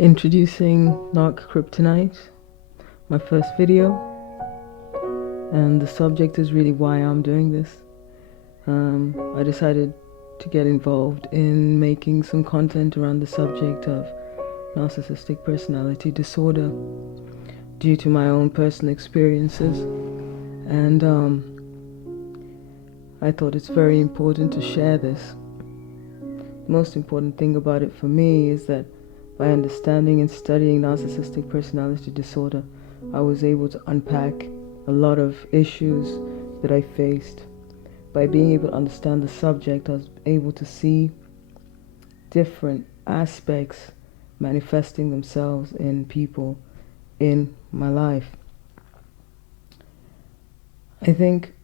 Introducing Narc Kryptonite, my first video, and the subject is really why I'm doing this. I decided to get involved in making some content around the subject of Narcissistic Personality Disorder due to my own personal experiences, and I thought it's very important to share this. The most important thing about it for me is that by understanding and studying narcissistic personality disorder, I was able to unpack a lot of issues that I faced. By being able to understand the subject, I was able to see different aspects manifesting themselves in people in my life. I think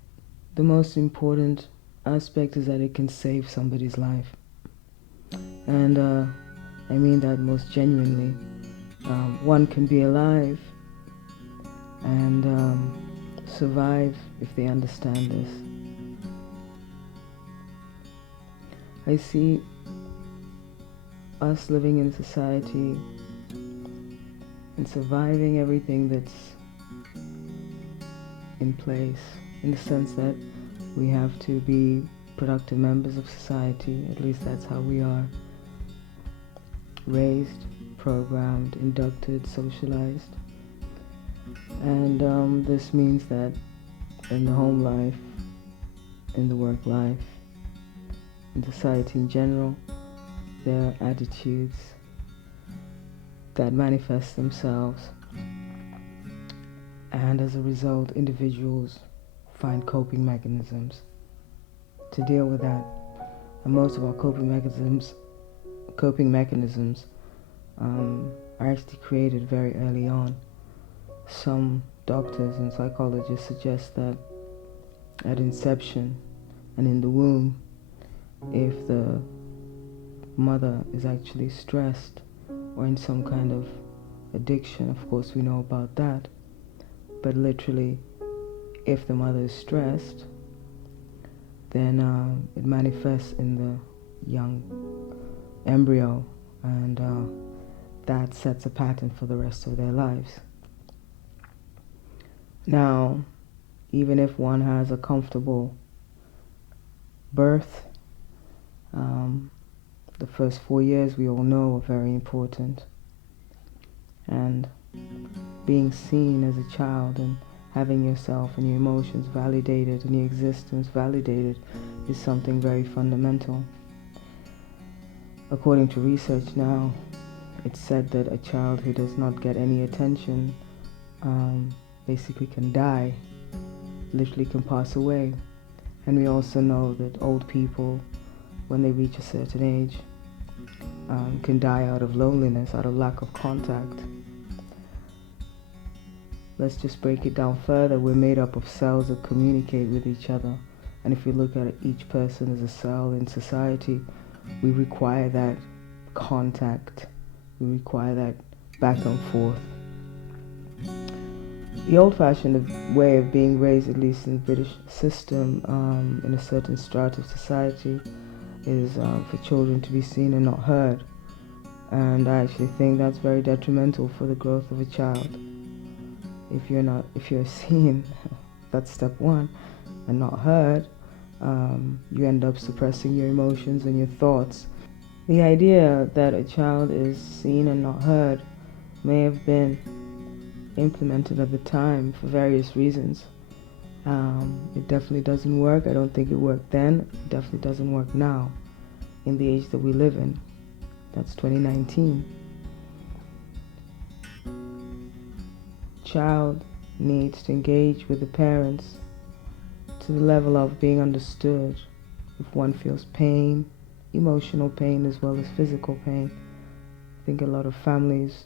the most important aspect is that it can save somebody's life. And I mean that most genuinely. One can be alive and survive if they understand this. I see us living in society and surviving everything that's in place, in the sense that we have to be productive members of society. At least that's how we are raised, programmed, inducted, socialized. And this means that in the home life, in the work life, in society in general, there are attitudes that manifest themselves, and as a result, individuals find coping mechanisms to deal with that. And most of our coping mechanisms are actually created very early on. Some doctors and psychologists suggest that at inception and in the womb, if the mother is actually stressed or in some kind of addiction, of course we know about that, but literally, if the mother is stressed, then it manifests in the young embryo, and that sets a pattern for the rest of their lives. Now, even if one has a comfortable birth, the first 4 years we all know are very important, and being seen as a child and having yourself and your emotions validated and your existence validated is something very fundamental. According to research now, it's said that a child who does not get any attention basically can die, literally can pass away. And we also know that old people, when they reach a certain age, can die out of loneliness, out of lack of contact. Let's just break it down further. We're made up of cells that communicate with each other. And if we look at each person as a cell in society, we require that contact. We require that back and forth. The old-fashioned way of being raised, at least in the British system, in a certain strata of society, is for children to be seen and not heard. And I actually think that's very detrimental for the growth of a child. If you're seen, that's step one, and not heard, you end up suppressing your emotions and your thoughts. The idea that a child is seen and not heard may have been implemented at the time for various reasons. It definitely doesn't work. I don't think it worked then. It definitely doesn't work now, in the age that we live in. That's 2019. Child needs to engage with the parents to the level of being understood. If one feels pain, emotional pain as well as physical pain, I think a lot of families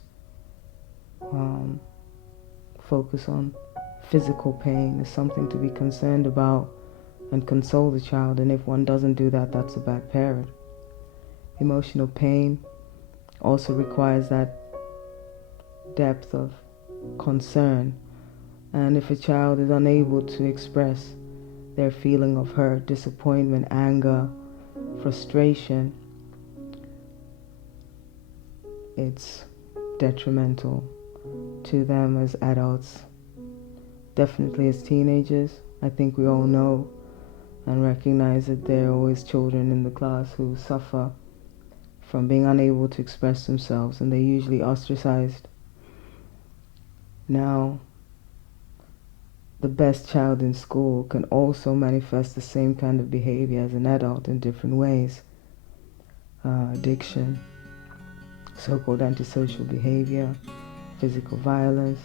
focus on physical pain as something to be concerned about and console the child, and if one doesn't do that, that's a bad parent. Emotional pain also requires that depth of concern, and if a child is unable to express their feeling of hurt, disappointment, anger, frustration, it's detrimental to them as adults. Definitely as teenagers, I think we all know and recognize that there are always children in the class who suffer from being unable to express themselves, and they're usually ostracized. Now, the best child in school can also manifest the same kind of behavior as an adult in different ways. Addiction, so-called antisocial behavior, physical violence,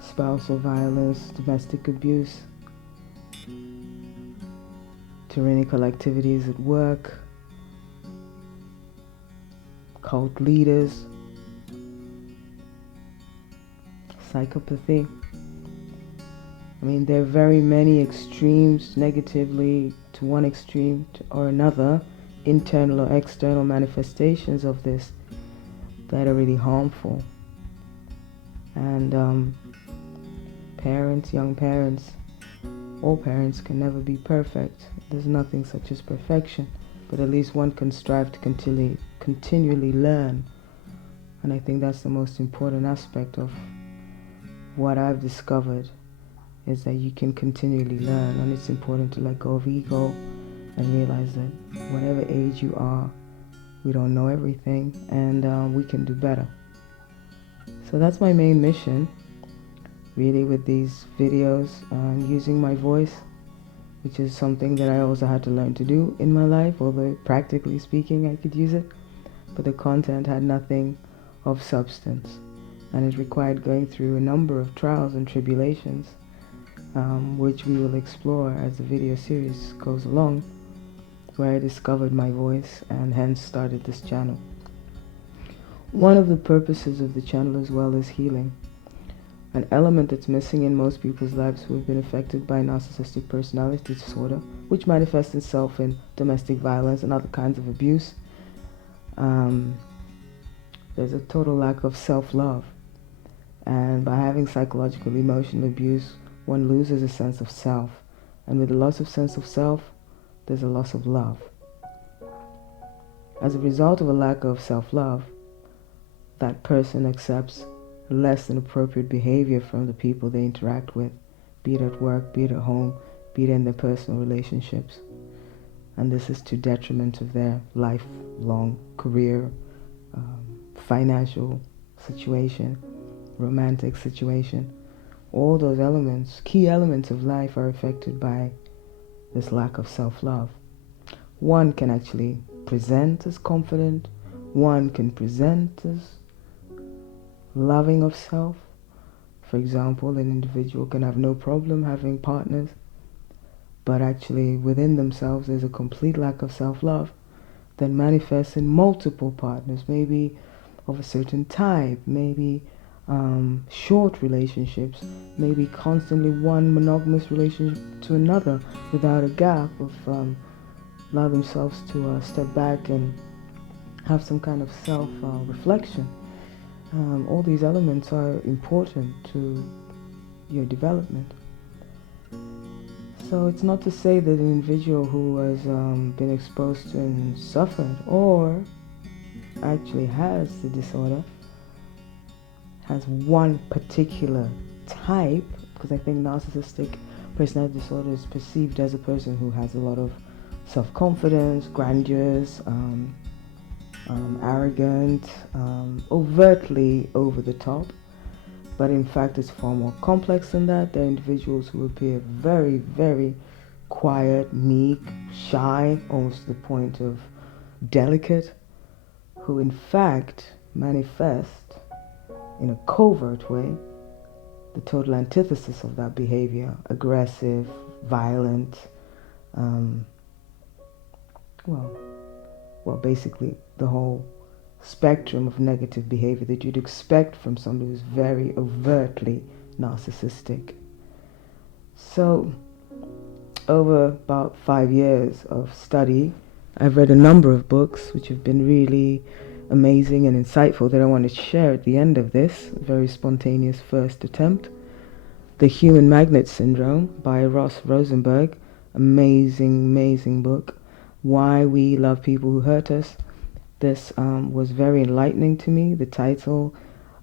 spousal violence, domestic abuse, tyrannical activities at work, cult leaders, psychopathy. I mean, there are very many extremes, negatively to one extreme or another, internal or external manifestations of this that are really harmful. And parents, young parents, all parents can never be perfect. There's nothing such as perfection, but at least one can strive to continually learn. And I think that's the most important aspect of what I've discovered, is that you can continually learn, and it's important to let go of ego and realize that whatever age you are, we don't know everything, and we can do better. So that's my main mission, really, with these videos, using my voice, which is something that I also had to learn to do in my life, although practically speaking I could use it, but the content had nothing of substance, and it required going through a number of trials and tribulations, which we will explore as the video series goes along, where I discovered my voice and hence started this channel. One of the purposes of the channel as well is healing, an element that's missing in most people's lives who have been affected by narcissistic personality disorder, which manifests itself in domestic violence and other kinds of abuse. There's a total lack of self-love, and by having psychological emotional abuse, one loses a sense of self, and with a loss of sense of self, there's a loss of love. As a result of a lack of self-love, that person accepts less than appropriate behavior from the people they interact with, be it at work, be it at home, be it in their personal relationships. And this is to detriment of their lifelong career, financial situation, romantic situation. All those elements, key elements of life, are affected by this lack of self-love. One can actually present as confident, one can present as loving of self. For example, an individual can have no problem having partners, but actually within themselves there's a complete lack of self-love that manifests in multiple partners, maybe of a certain type, maybe short relationships, maybe constantly one monogamous relationship to another without a gap of allow themselves to step back and have some kind of self-reflection. All these elements are important to your development. So it's not to say that an individual who has been exposed to and suffered, or actually has the disorder, has one particular type, because I think narcissistic personality disorder is perceived as a person who has a lot of self-confidence, grandiose, arrogant, overtly over the top. But in fact it's far more complex than that. There are individuals who appear very, very quiet, meek, shy, almost to the point of delicate, who in fact manifest in a covert way the total antithesis of that behavior: aggressive, violent, well, basically the whole spectrum of negative behavior that you'd expect from somebody who's very overtly narcissistic. So over about 5 years of study, I've read a number of books which have been really amazing and insightful that I want to share at the end of this very spontaneous first attempt. The Human Magnet Syndrome by Ross Rosenberg, amazing book. Why We Love People Who Hurt Us, this was very enlightening to me. The title,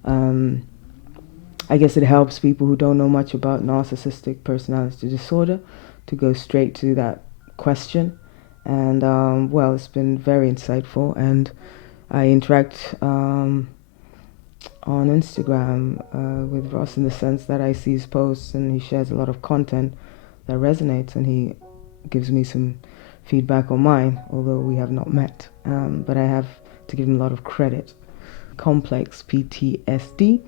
I guess it helps people who don't know much about narcissistic personality disorder to go straight to that question. And well, it's been very insightful, and I interact on Instagram with Ross in the sense that I see his posts and he shares a lot of content that resonates, and he gives me some feedback on mine, although we have not met. But I have to give him a lot of credit. Complex PTSD,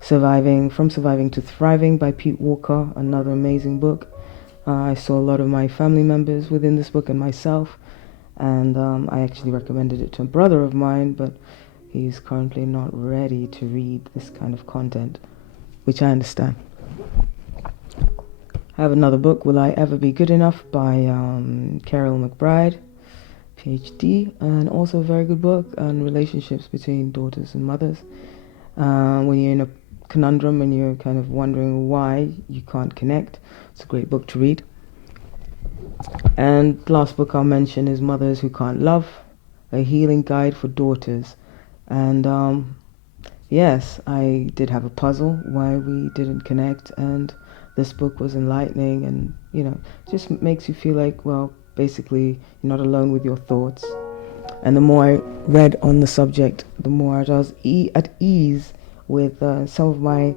Surviving to Thriving by Pete Walker, another amazing book. I saw a lot of my family members within this book and myself, and I actually recommended it to a brother of mine, but he's currently not ready to read this kind of content, which I understand. I have another book, Will I Ever Be Good Enough, by Carol McBride, PhD, and also a very good book on relationships between daughters and mothers. When you're in a conundrum and you're kind of wondering why you can't connect, it's a great book to read. And the last book I'll mention is Mothers Who Can't Love, a healing guide for daughters. And yes, I did have a puzzle why we didn't connect, and this book was enlightening, and just makes you feel like, well, basically you're not alone with your thoughts. And the more I read on the subject, the more I was at ease with some of my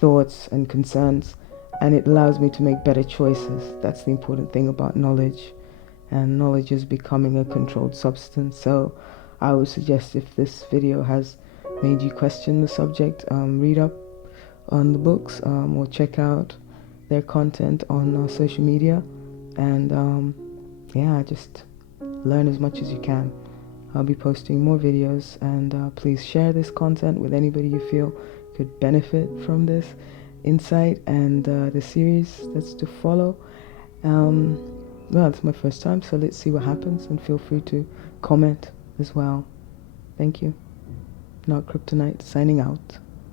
thoughts and concerns, and it allows me to make better choices. That's the important thing about knowledge, and knowledge is becoming a controlled substance. So I would suggest, if this video has made you question the subject, read up on the books, or check out their content on social media, and yeah, just learn as much as you can. I'll be posting more videos, and please share this content with anybody you feel could benefit from this insight and the series that's to follow. Well, it's my first time, so let's see what happens, and feel free to comment as well. Thank you. Not Kryptonite, signing out.